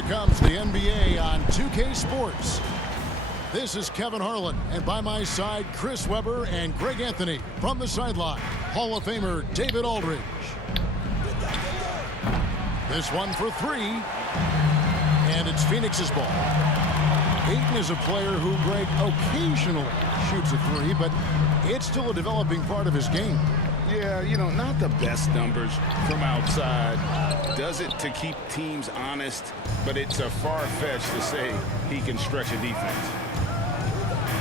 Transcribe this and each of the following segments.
Here comes the NBA on 2K Sports. This is Kevin Harlan, and by my side, Chris Webber and Greg Anthony. From the sideline, Hall of Famer David Aldridge. This one for three, and it's Phoenix's ball. Ayton is a player who, Greg, occasionally shoots a three, but it's still a developing part of his game. Yeah, you know, not the best numbers from outside. Does it to keep teams honest, but it's a far-fetched to say he can stretch a defense.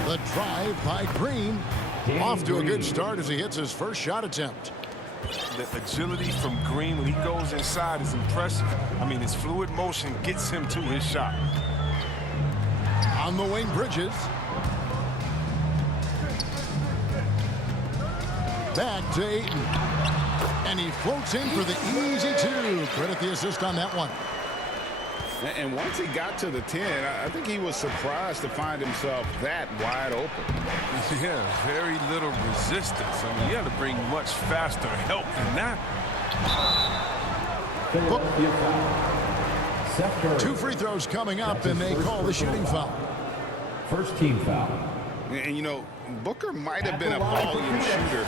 The drive by Green. Off to a good start as he hits his first shot attempt. The agility from Green when he goes inside is impressive. I mean, his fluid motion gets him to his shot. On the wing, Bridges. Back to Ayton. And he floats in for the easy two. Credit the assist on that one. And once he got to the 10, I think he was surprised to find himself that wide open. Yeah, very little resistance. I mean, you had to bring much faster help than that. Two free throws coming up, and they call the shooting foul. First team foul. And, you know, Booker might have been a volume shooter,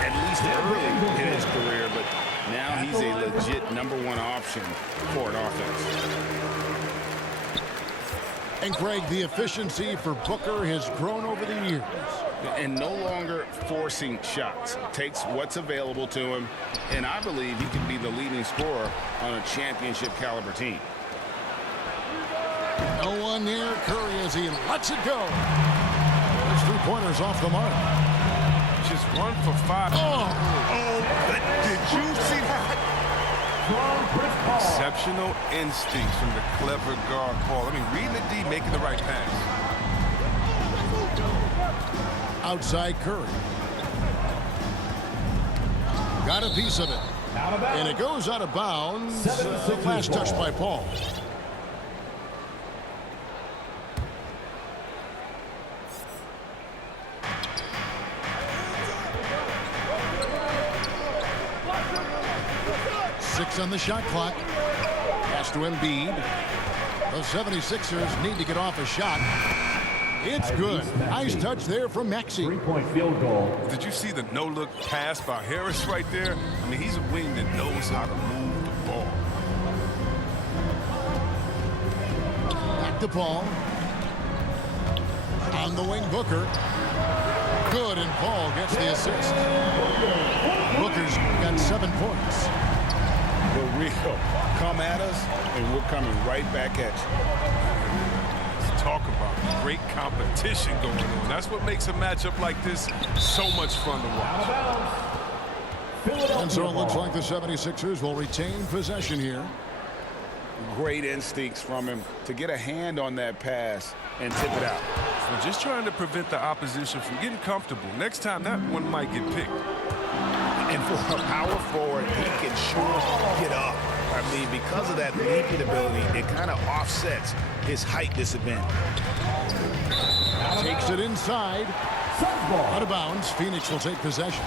at least early in his career, but now he's a legit #1 option for an offense. And, Greg, the efficiency for Booker has grown over the years. And no longer forcing shots. Takes what's available to him, and I believe he can be the leading scorer on a championship-caliber team. No one near Curry as he lets it go. Those three-pointers off the mark. Just 1 for 5. Did you see that? Exceptional instincts from the clever guard Paul. I mean, reading the D, making the right pass. Outside Curry. Got a piece of it. And it goes out of bounds. Last touch by Paul. On the shot clock. Pass to Embiid. The 76ers need to get off a shot. It's good. Nice touch there from Maxey. 3-point field goal. Did you see the no-look pass by Harris right there? I mean, he's a wing that knows how to move the ball. Back to Paul. On the wing, Booker. Good, and Paul gets the assist. Booker's got 7 points. For real. Come at us, and we're coming right back at you. Let's talk about great competition going on. That's what makes a matchup like this so much fun to watch. And so it looks like the 76ers will retain possession here. Great instincts from him to get a hand on that pass and tip it out. So just trying to prevent the opposition from getting comfortable. Next time, that one might get picked. And for a power forward, he can sure get up. I mean, because of that leaping ability, it kind of offsets his height disadvantage. Takes it inside. Out of bounds. Phoenix will take possession.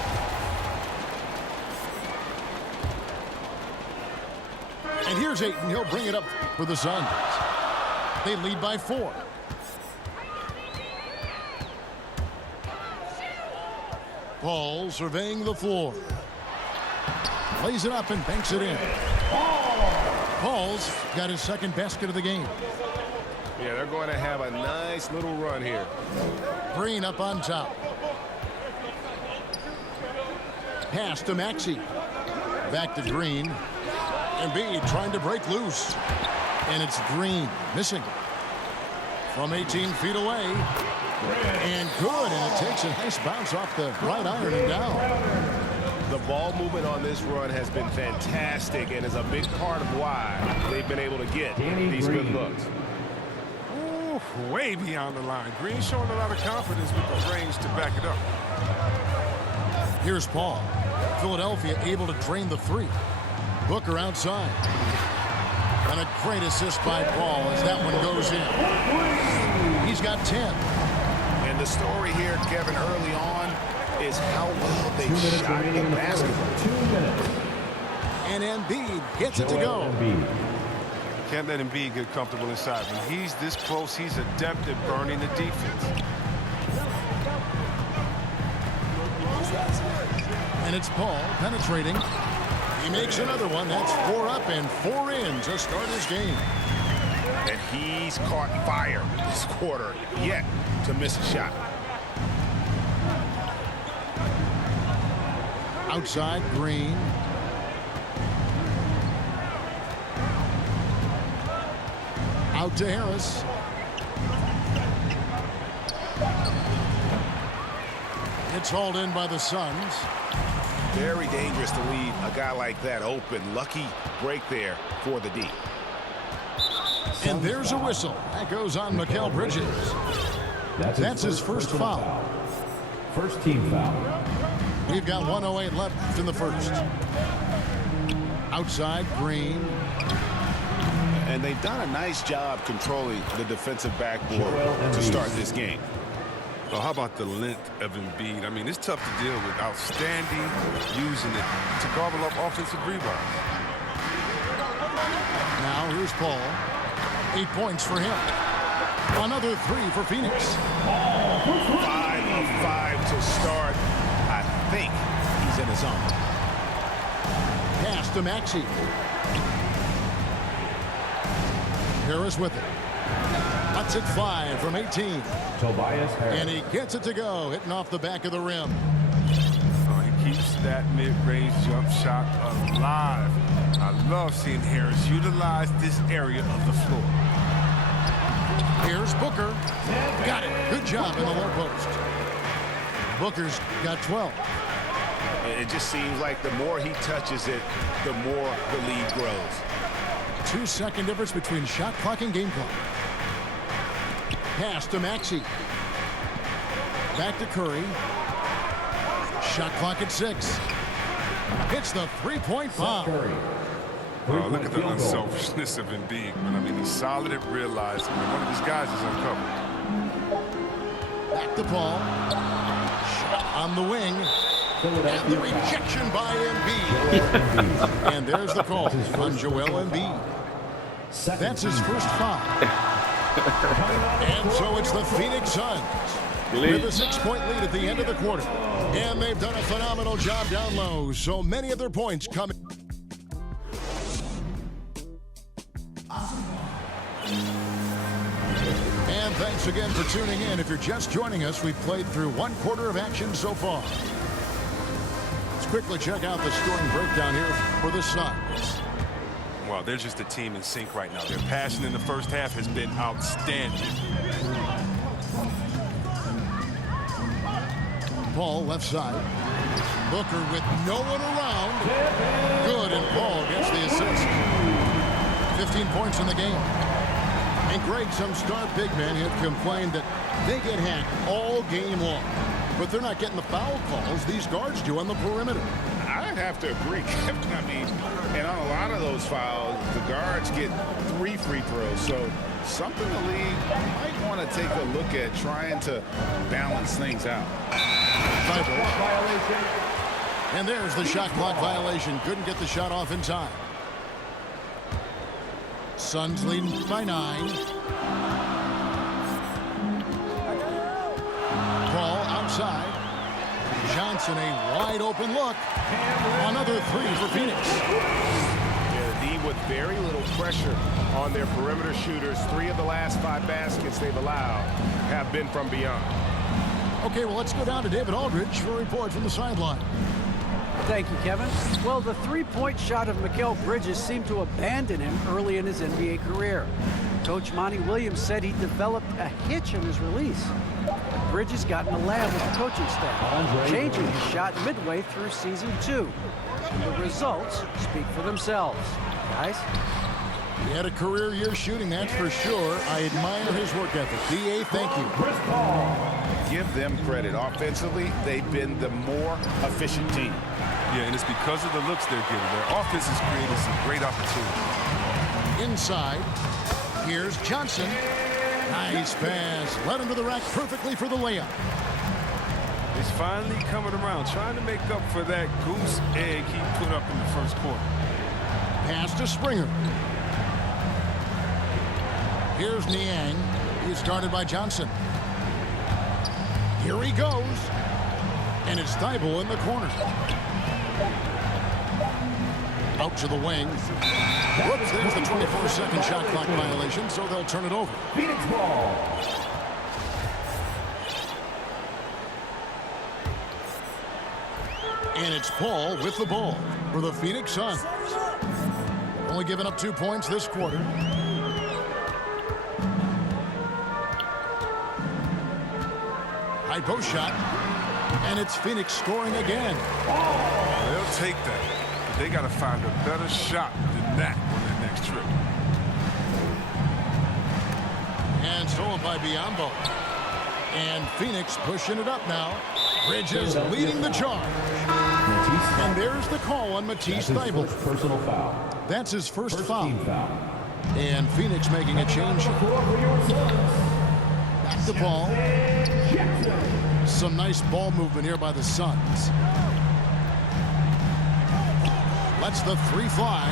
And here's Ayton. He'll bring it up for the Suns. They lead by 4. Paul surveying the floor. Lays it up and banks it in. Paul's got his second basket of the game. Yeah, they're going to have a nice little run here. Green up on top. Pass to Maxey. Back to Green. Embiid trying to break loose. And it's Green missing. From 18 feet away. And good, and it takes a nice bounce off the right iron and down. The ball movement on this run has been fantastic and is a big part of why they've been able to get these good looks. Ooh, way beyond the line. Green showing a lot of confidence with the range to back it up. Here's Paul. Philadelphia able to drain the 3. Booker outside. And a great assist by Paul as that one goes in. He's got 10. And the story here, Kevin, early on is how well they shot the basketball. 2 minutes. And Embiid gets it to go. Can't let Embiid get comfortable inside. When he's this close, he's adept at burning the defense. And it's Paul penetrating. He makes another one. That's 4 up and 4 in to start his game. And he's caught fire this quarter, yet to miss a shot. Outside, Green. Out to Harris. It's hauled in by the Suns. Very dangerous to leave a guy like that open. Lucky break there for the D. And there's a whistle. That goes on Mikal Bridges. That's his first foul. First team foul. We've got 1:08 left in the first. Outside, Green. And they've done a nice job controlling the defensive backboard to start this game. Well, how about the length of Embiid? I mean, it's tough to deal with. Outstanding, using it to gobble up offensive rebounds. Now here's Paul. 8 points for him. Another 3 for Phoenix. 5 of 5 to start. I think he's in his zone. Pass to Maxey. Harris with it. Cuts it 5 from 18. Tobias Harris. And he gets it to go, hitting off the back of the rim. Oh, he keeps that mid-range jump shot alive. I love seeing Harris utilize this area of the floor. Here's Booker. Got it. Good job in the low post. Booker's got 12. It just seems like the more he touches it, the more the lead grows. 2-second difference between shot clock and game clock. Pass to Maxey. Back to Curry. Shot clock at 6. Hits the three-point bomb. Oh, look at the unselfishness of Embiid. I mean, he's solid at realizing that one of his guys is uncovered. Back to Paul. Shot on the wing. And the rejection by Embiid. And there's the call on Joel Embiid. That's his first foul. And so it's the Phoenix Suns with a 6-point lead at the end of the quarter. And they've done a phenomenal job down low. So many of their points coming. And thanks again for tuning in. If you're just joining us, we've played through 1 quarter of action so far. Let's quickly check out the scoring breakdown here for the Suns. Well, they're just a team in sync right now. Their passion in the first half has been outstanding. Paul left side. Booker with no one around. Good, and Paul gets the assist. 15 points in the game. And Greg, some star big men have complained that they get hacked all game long. But they're not getting the foul calls these guards do on the perimeter. I'd have to agree, Kevin. I mean, and on a lot of those fouls, the guards get 3 free throws. So something the league might want to take a look at trying to balance things out. And there's the shot clock violation. Couldn't get the shot off in time. Suns leading by 9. Paul outside. Johnson, a wide open look. Another 3 for Phoenix. Yeah, the D with very little pressure on their perimeter shooters. 3 of the last 5 baskets they've allowed have been from beyond. Okay, well, let's go down to David Aldridge for a report from the sideline. Thank you, Kevin. Well, the three-point shot of Mikal Bridges seemed to abandon him early in his NBA career. Coach Monty Williams said he developed a hitch in his release. Bridges got in the lab with the coaching staff, changing his shot midway through season 2. And the results speak for themselves. Guys? He had a career year shooting, that's for sure. I admire his work ethic. D.A., thank you. Give them credit. Offensively, they've been the more efficient team. Yeah, and it's because of the looks they're getting. Their offense has created some great opportunities. Inside, here's Johnson. Nice pass. Led him to the rack perfectly for the layup. He's finally coming around, trying to make up for that goose egg he put up in the first quarter. Pass to Springer. Here's Niang. He's guarded by Johnson. Here he goes. And it's Thibault in the corner. Out to the wing. Whoops, there's the 24-second shot clock violation, so they'll turn it over. Phoenix ball. And it's Paul with the ball for the Phoenix Suns. Only giving up 2 points this quarter. High post shot. And it's Phoenix scoring again. They'll take that. But they got to find a better shot than that on their next trip. And stolen by Biyombo. And Phoenix pushing it up now. Bridges leading the charge. And there's the call on Matisse Thibault. Personal foul. That's his first foul. Team foul. And Phoenix making a change. Back to Paul. Some nice ball movement here by the Suns. Lets the three fly.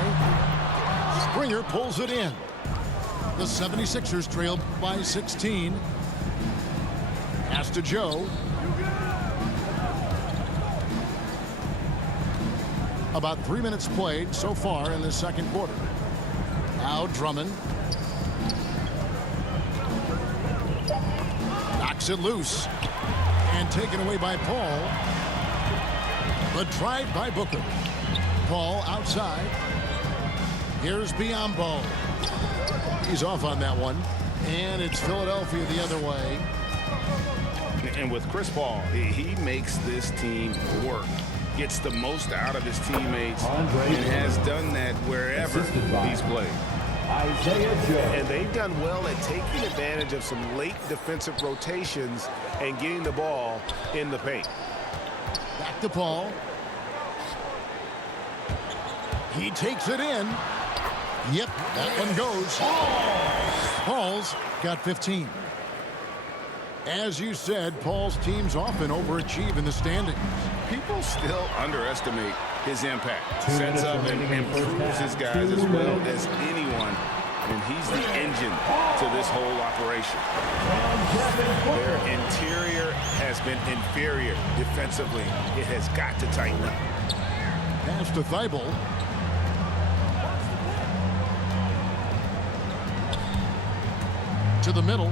Springer pulls it in. The 76ers trail by 16. Pass to Joe. About 3 minutes played so far in the second quarter. Now Drummond. Knocks it loose. And taken away by Paul. The drive by Booker. Paul outside. Here's Biyombo. He's off on that one. And it's Philadelphia the other way. And with Chris Paul, he makes this team work. Gets the most out of his teammates and has done that wherever he's played. Isaiah Joe. And they've done well at taking advantage of some late defensive rotations and getting the ball in the paint. Back to Paul. He takes it in. Yep, that one goes. Paul's got 15. As you said, Paul's teams often overachieve in the standings. People still underestimate his impact. Sets up and improves his guys as well as anyone. And he's the engine to this whole operation. Their interior has been inferior defensively. It has got to tighten up. Pass to Thibault. To the middle.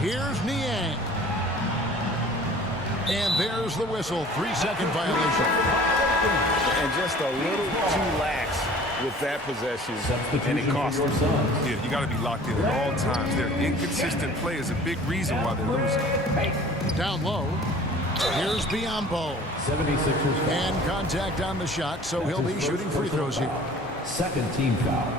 Here's Niang. And there's the whistle. 3-second violation. And just a little too lax with that possession, and it cost them. Yeah, you got to be locked in at all times. Their inconsistent play is a big reason why they're losing. Down low. Here's Biyombo. 76ers foul. And contact on the shot, so he'll be shooting free throws here. Second team foul.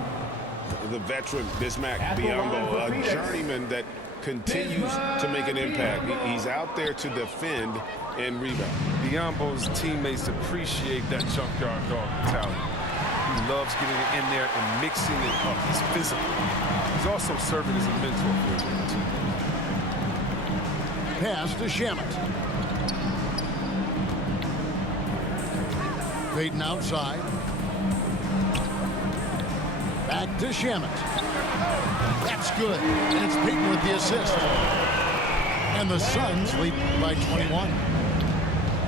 The veteran Bismack Biyombo, a journeyman that continues to make an impact. He's out there to defend and rebound. Biyombo's teammates appreciate that junkyard dog mentality. He loves getting it in there and mixing it up. He's physical. He's also serving as a mentor for his young team. Pass to Shamet. Payton outside. Back to Shamet. That's good. And it's Payton with the assist. And the Suns lead by 21.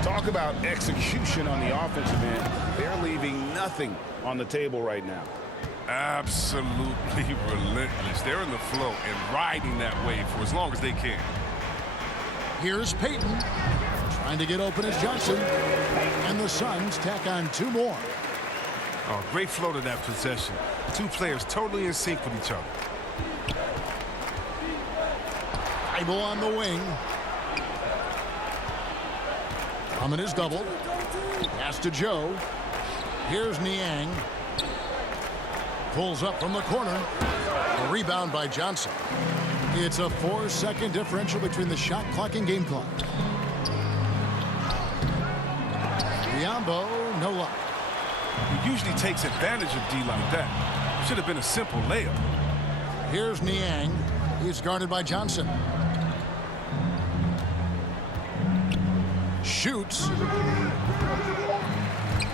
Talk about execution on the offensive end. They're leaving nothing on the table right now. Absolutely relentless. They're in the flow and riding that wave for as long as they can. Here's Payton. Trying to get open as Johnson. And the Suns tack on 2 more. Oh, great flow to that possession. 2 players totally in sync with each other. Thibault on the wing. Drummond is doubled. Pass to Joe. Here's Niang. Pulls up from the corner. A rebound by Johnson. It's a 4-second differential between the shot clock and game clock. Biyombo, no luck. He usually takes advantage of D like that. Should have been a simple layup. Here's Niang. He's guarded by Johnson. Shoots.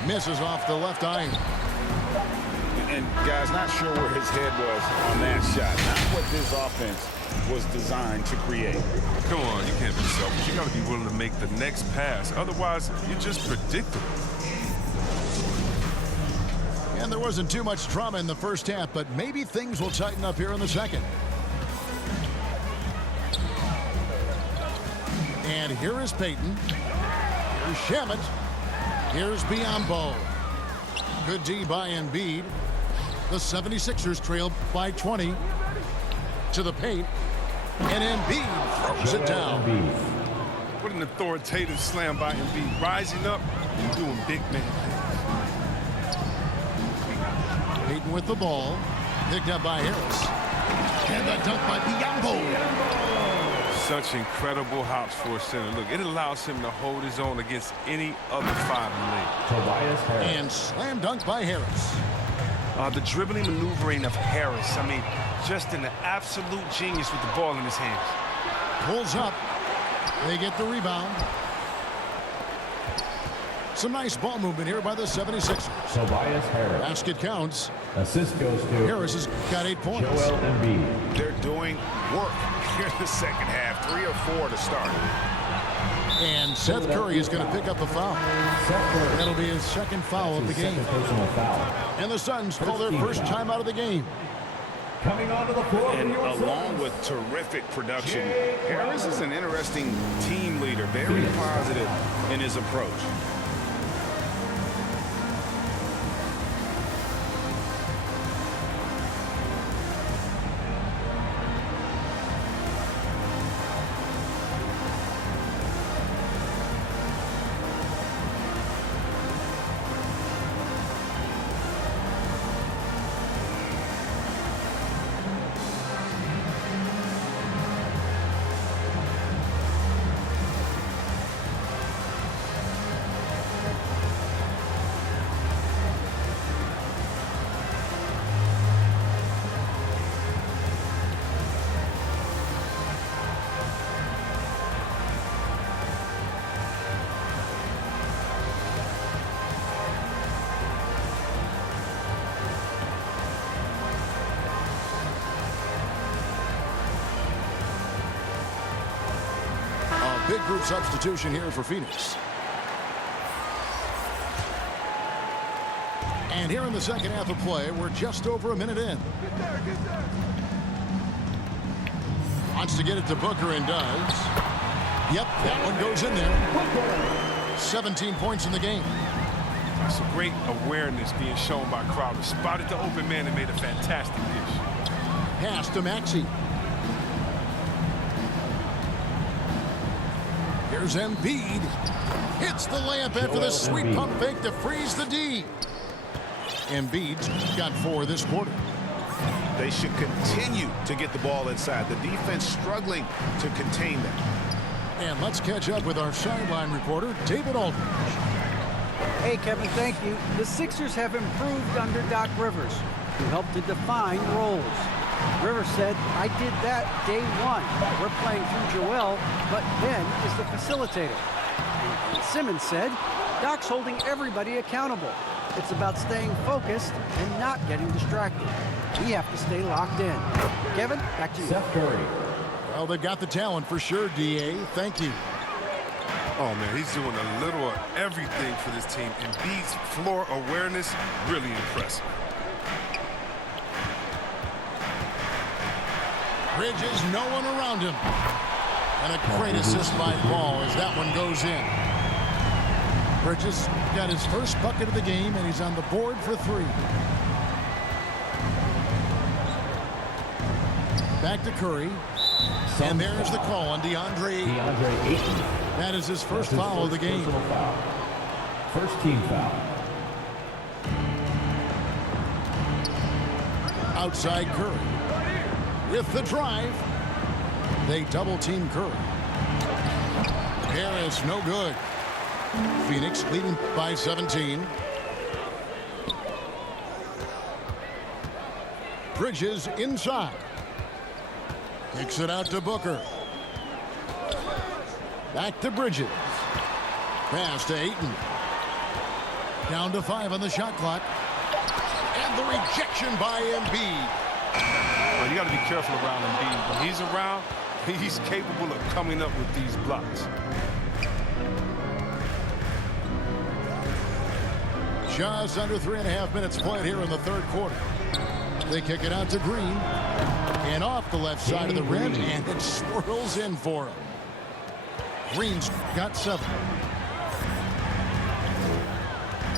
Misses off the left iron. And guys, not sure where his head was on that shot. Not what this offense was designed to create. Come on, you can't be selfish. You got to be willing to make the next pass. Otherwise, you're just predictable. And there wasn't too much drama in the first half, but maybe things will tighten up here in the second. And here is Payton. Here's Shamet. Here's Biyombo. Good D by Embiid. The 76ers trail by 20 to the paint. And Embiid throws it down. What an authoritative slam by Embiid. Rising up and doing big man things. Payton with the ball. Picked up by Harris. And a dunk by Biyombo. Such incredible hops for a center. Look, it allows him to hold his own against any other five in the league. Tobias Harris. And slam dunk by Harris. The dribbling maneuvering of Harris. I mean, just an absolute genius with the ball in his hands. Pulls up. They get the rebound. Some nice ball movement here by the 76ers. Tobias Harris. Basket counts. Assist goes to Harris has got 8 points. Joel Embiid. They're doing work here in the second half. 3 or 4 to start. And Seth Curry is going to pick up a foul. Seth Curry. That'll be his second foul of the game. Second personal foul. And the Suns call their first time out of the game. Coming onto the floor And for your along Suns. with terrific production, Harris is an interesting team leader. Very positive in his approach. Big group substitution here for Phoenix. And here in the second half of play, we're just over a minute in. Wants to get it to Booker and does. Yep, that one goes in there. 17 points in the game. That's a great awareness being shown by Crowder. Spotted the open man and made a fantastic dish. Pass to Maxey. Here's Embiid. Hits the layup after the sweet pump fake to freeze the D. Embiid's got 4 this quarter. They should continue to get the ball inside. The defense struggling to contain them. And let's catch up with our sideline reporter, David Aldridge. Hey, Kevin, thank you. The Sixers have improved under Doc Rivers, who helped to define roles. Rivers said, I did that day one. We're playing through Joel, but Ben is the facilitator. And Simmons said, Doc's holding everybody accountable. It's about staying focused and not getting distracted. We have to stay locked in. Kevin, back to you. Seth Curry. Well, they've got the talent for sure, D.A. Thank you. Oh, man, he's doing a little of everything for this team. Embiid's floor awareness, really impressive. Bridges, no one around him. And a great assist by Paul as that one goes in. Bridges got his first bucket of the game, and he's on the board for 3. Back to Curry. And there's the call on DeAndre Ayton. That is his first foul of the game. Foul. First team foul. Outside Curry. With the drive. They double team Curry. Harris, no good. Phoenix leading by 17. Bridges inside. Kicks it out to Booker. Back to Bridges. Pass to Ayton. Down to 5 on the shot clock. And the rejection by Embiid. Well, you got to be careful around Embiid. When he's around, he's capable of coming up with these blocks. Just under 3.5 minutes played here in the third quarter. They kick it out to Green. And off the left side of the rim, and it swirls in for him. Green's got 7.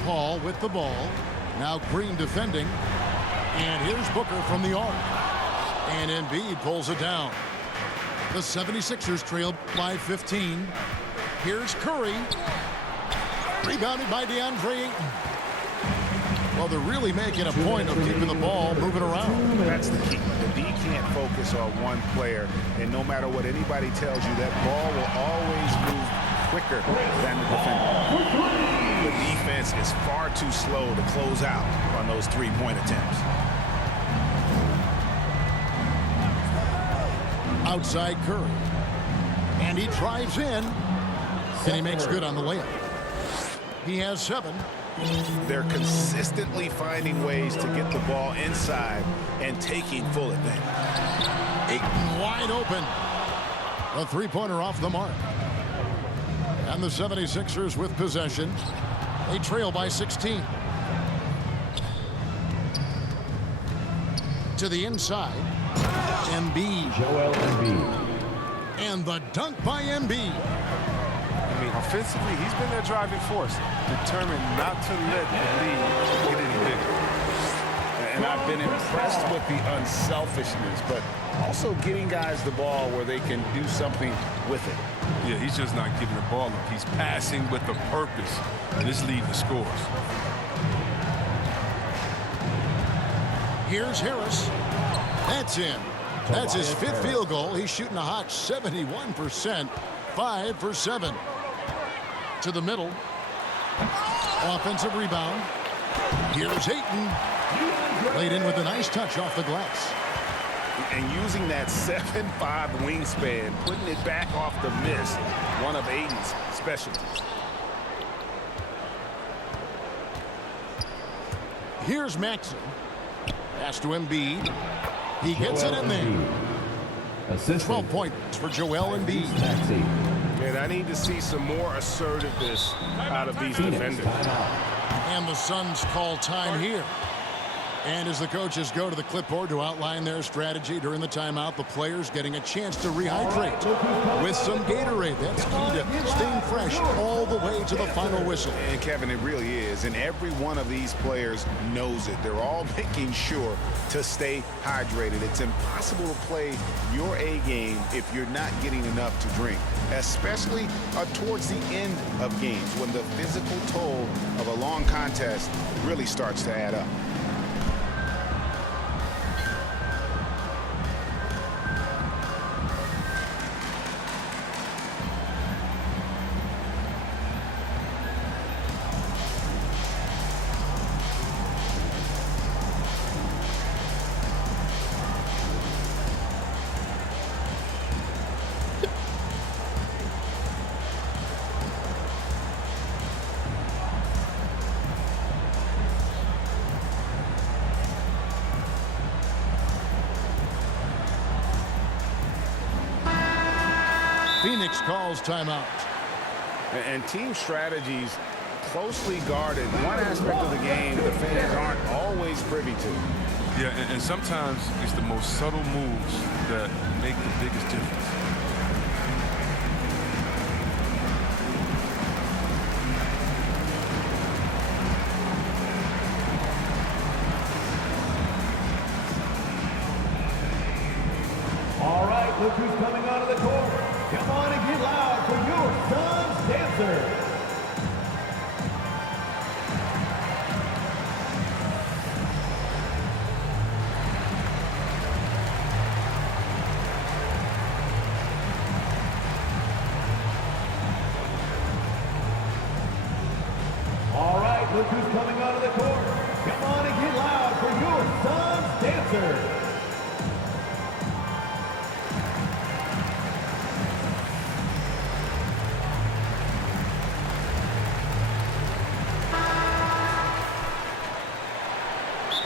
Paul with the ball. Now Green defending. And here's Booker from the arc. And Embiid pulls it down. The 76ers trail by 15. Here's Curry. Rebounded by DeAndre Ayton. Well, they're really making a point of keeping the ball moving around. That's the key. The D can't focus on one player, and no matter what anybody tells you, that ball will always move quicker than the defender. The defense is far too slow to close out on those three-point attempts. Outside Curry. And he drives in. And he makes good on the layup. He has 7. They're consistently finding ways to get the ball inside and taking full advantage. Ayton wide open. A three-pointer off the mark. And the 76ers with possession. They trail by 16. To the inside. Embiid. Joel Embiid. And the dunk by Embiid. I mean, offensively, he's been their driving force, determined not to let the lead get any bigger. And I've been impressed with the unselfishness, but also getting guys the ball where they can do something with it. Yeah, he's just not giving the ball up. He's passing with a purpose, and this lead the scores. Here's Harris. That's in. That's his 5th field goal. He's shooting a hot 71%. 5 for 7. To the middle. Offensive rebound. Here's Ayton. Laid in with a nice touch off the glass. And using that 7'5" wingspan, putting it back off the miss, one of Ayton's specialties. Here's Maxson. Pass to Embiid. He gets it in there. 12 points for Joel Embiid. And I need to see some more assertiveness out of these defenders. And the Suns call time here. And as the coaches go to the clipboard to outline their strategy during the timeout, the players getting a chance to rehydrate with some Gatorade. That's key to staying fresh all the way to the final whistle. And Kevin, it really is. And every one of these players knows it. They're all making sure to stay hydrated. It's impossible to play your A game if you're not getting enough to drink, especially towards the end of games when the physical toll of a long contest really starts to add up. Phoenix calls timeout. And team strategies closely guarded. One aspect of the game the fans aren't always privy to. Yeah, and sometimes it's the most subtle moves that make the biggest difference. All right, look who's coming onto the court. Come on and get loud for your Suns dancer. All right, look who's coming onto the court. Come on and get loud for your Suns dancer.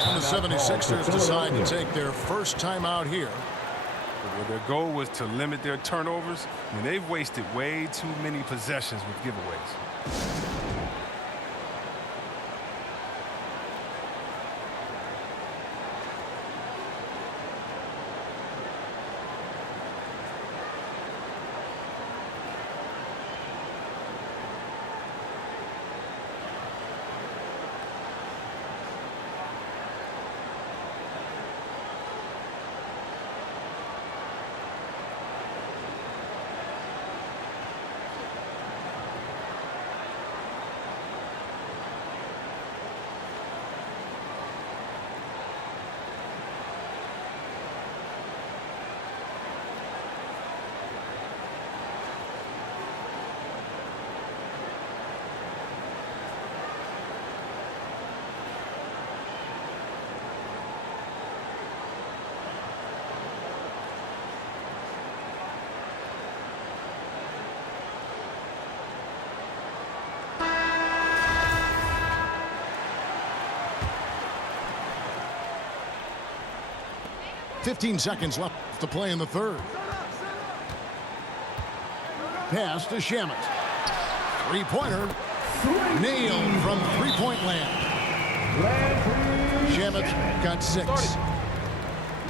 And the 76ers decide to take their first timeout here. Well, their goal was to limit their turnovers. I mean, they've wasted way too many possessions with giveaways. .15 seconds left to play in the third. Pass to Shamet. Three-pointer. Nailed from three-point land. Shamet got 6.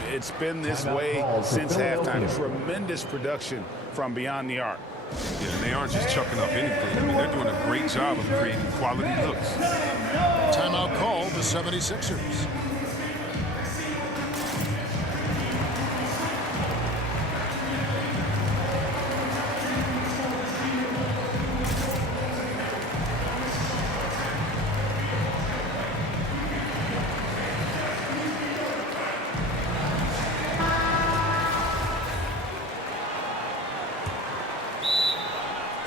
It's been this way since halftime. Tremendous production from beyond the arc. Yeah, and they aren't just chucking up anything. I mean, they're doing a great job of creating quality looks. Timeout called the 76ers.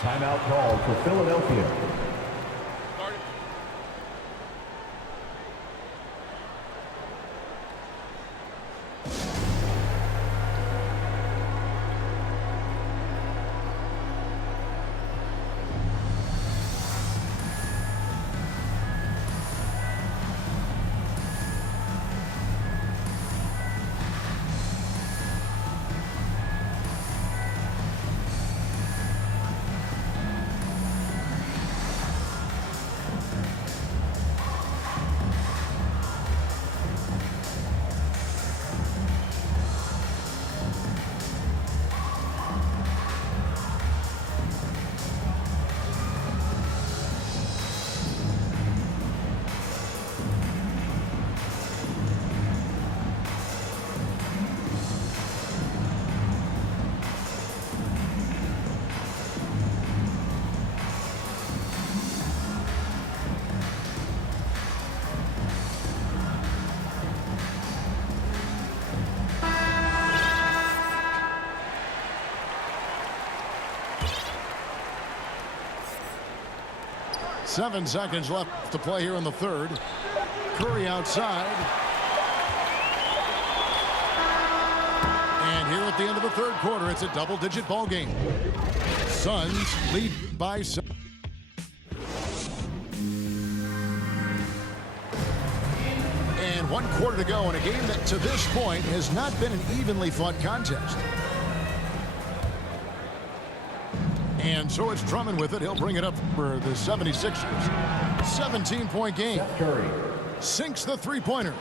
Timeout called for Philadelphia. Seven seconds left to play here in the third. Curry outside. And here at the end of the third quarter, it's a double-digit ball game. Suns lead by 7. And 1 quarter to go in a game that to this point has not been an evenly fought contest. And so it's Drummond with it. He'll bring it up for the 76ers. 17-point game. Curry Sinks the three-pointer.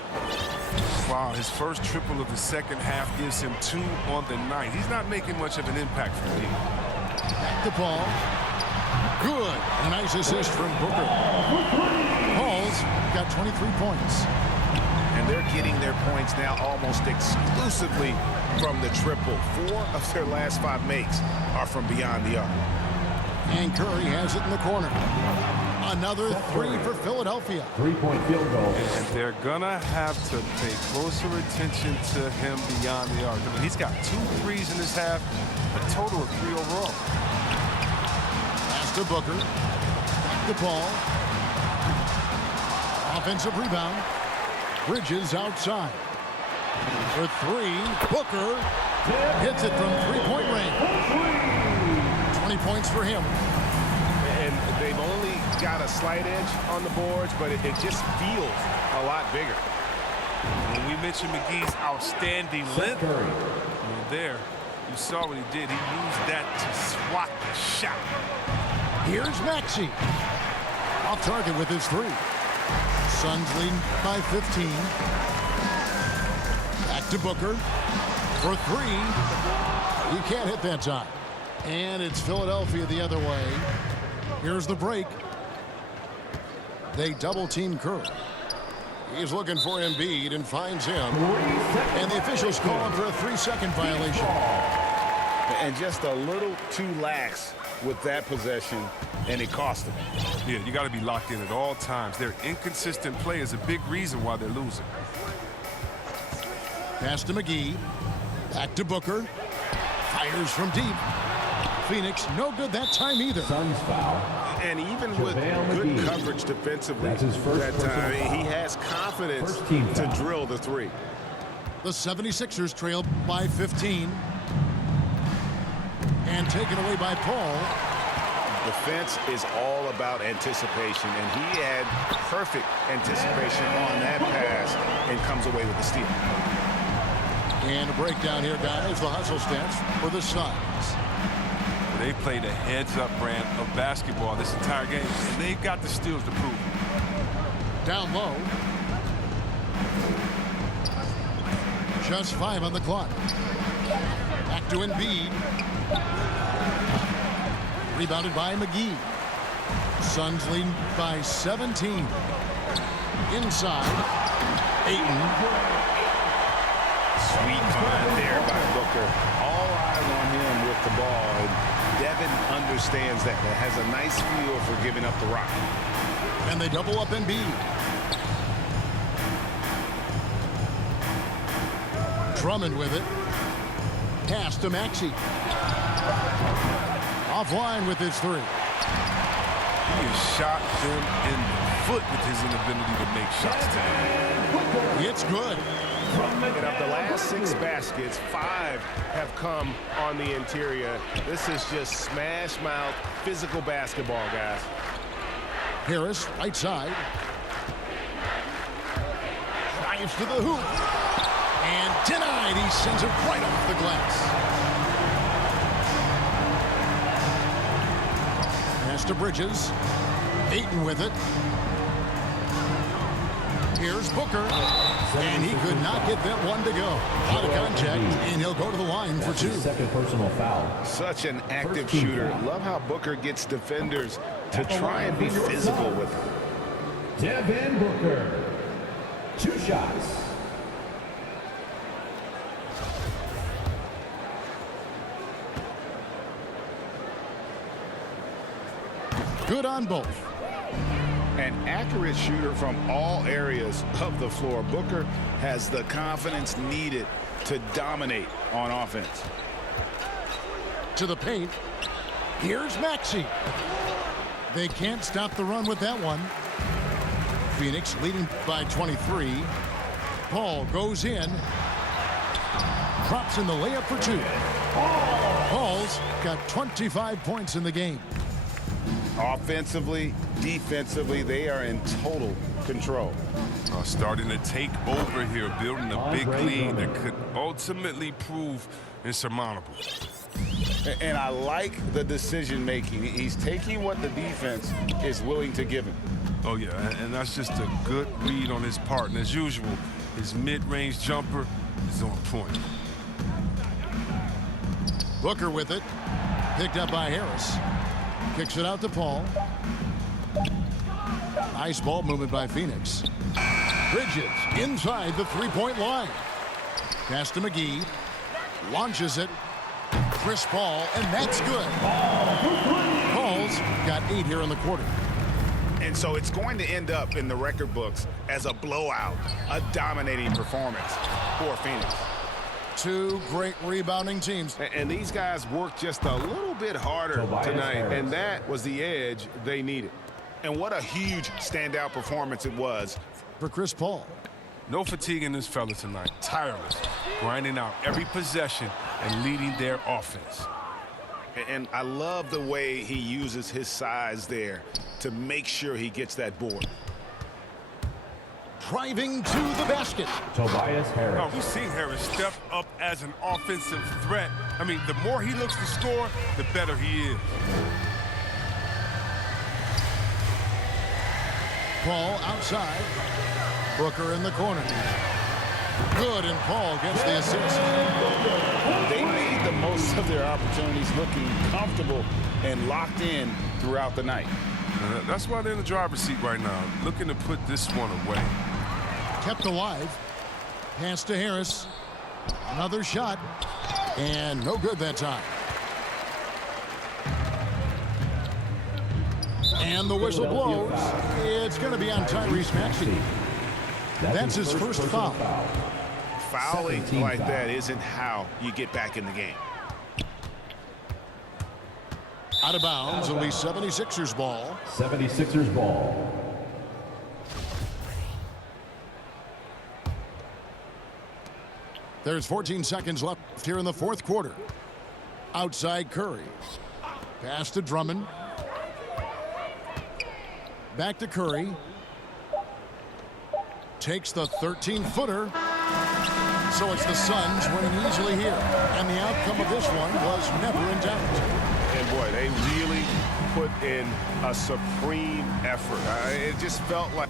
Wow, his first triple of the second half gives him 2 on the night. He's not making much of an impact for me. Back the ball. Good. A nice assist from Booker. Paul's got 23 points. And they're getting their points now almost exclusively from the triple. 4 of their last 5 makes are from beyond the arc. And Curry has it in the corner. Another 3 for Philadelphia. 3-point field goal. And they're going to have to pay closer attention to him beyond the arc. I mean, he's got 2 threes in this half, a total of 3 overall. Pass to Booker. Back the ball. Offensive rebound. Bridges outside. For 3, Booker hits it from three-point range. 20 points for him. And they've only got a slight edge on the boards, but it just feels a lot bigger. When we mentioned McGee's outstanding length, there, you saw what he did. He used that to swat the shot. Here's Maxey. Off target with his three. Suns leading by 15. Back to Booker for three. He can't hit that time. And it's Philadelphia the other way. Here's the break. They double-team Curry. He's looking for Embiid and finds him. And the officials call him for a 3-second violation. And just a little too lax with that possession, and it cost them. Yeah, you got to be locked in at all times. Their inconsistent play is a big reason why they're losing. Pass to McGee. Back to Booker. Fires from deep. Phoenix, no good that time either. Suns foul. And even with good coverage defensively that time, he has confidence to drill the three. The 76ers trail by 15. And taken away by Paul. Defense is all about anticipation, and he had perfect anticipation on that pass and comes away with the steal. And a breakdown here, guys. The hustle stance for the Suns. They played a heads-up brand of basketball this entire game, and they've got the steals to prove it. Down low. Just 5 on the clock. Back to Embiid. Rebounded by McGee. Suns lead by 17. Inside. Ayton. Sweet find there by Booker. All eyes on him with the ball. And Devin understands that. That has a nice feel for giving up the rock. And they double up Embiid. Drummond with it. Pass to Maxey. Offline with his three. He has shot them in the foot with his inability to make shots today. It's good. And of the last 6 baskets, 5 have come on the interior. This is just smash mouth physical basketball, guys. Harris, right side. Drives to the hoop. And denied. He sends it right off the glass. Pass to Bridges. Ayton with it. Here's Booker. And he could not get that one to go. Out of contact, and he'll go to the line for 2. Second personal foul. Such an active shooter. Love how Booker gets defenders to try and be physical with him. Devin Booker. 2 shots. Good on both. An accurate shooter from all areas of the floor. Booker has the confidence needed to dominate on offense. To the paint. Here's Maxey. They can't stop the run with that one. Phoenix leading by 23. Paul goes in. Drops in the layup for 2. Paul's got 25 points in the game. Offensively, defensively, they are in total control. Starting to take over here, building a big lead that could ultimately prove insurmountable. And I like the decision making. He's taking what the defense is willing to give him. Oh, yeah, and that's just a good read on his part. And as usual, his mid-range jumper is on point. Booker with it. Picked up by Harris. Kicks it out to Paul. Nice ball movement by Phoenix. Bridges inside the 3-point line. Pass to McGee. Launches it. Chris Paul, and that's good. Paul's got 8 here in the quarter. And so it's going to end up in the record books as a blowout, a dominating performance for Phoenix. 2 great rebounding teams. And these guys worked just a little bit harder tonight, and that was the edge they needed. And what a huge standout performance it was For Chris Paul. No fatigue in this fella tonight. Tireless, grinding out every possession and leading their offense. And I love the way he uses his size there to make sure he gets that board. driving to the basket. Tobias Harris. Oh, we've seen Harris step up as an offensive threat. I mean, the more he looks to score, the better he is. Paul outside. Booker in the corner. Good, and Paul gets the assist. They made the most of their opportunities, looking comfortable and locked in throughout the night. That's why they're in the driver's seat right now, looking to put this one away. Kept alive. Pass to Harris. Another shot. And no good that time. And the whistle blows. It's going to be on Tyrese Maxey. That's his first foul. Fouling like that isn't how you get back in the game. Out of bounds, it'll be 76ers ball. 76ers ball. There's 14 seconds left here in the fourth quarter. Outside Curry. Pass to Drummond. Back to Curry. Takes the 13-footer. So it's the Suns winning easily here. And the outcome of this one was never in doubt. And boy, they really put in a supreme effort. It just felt like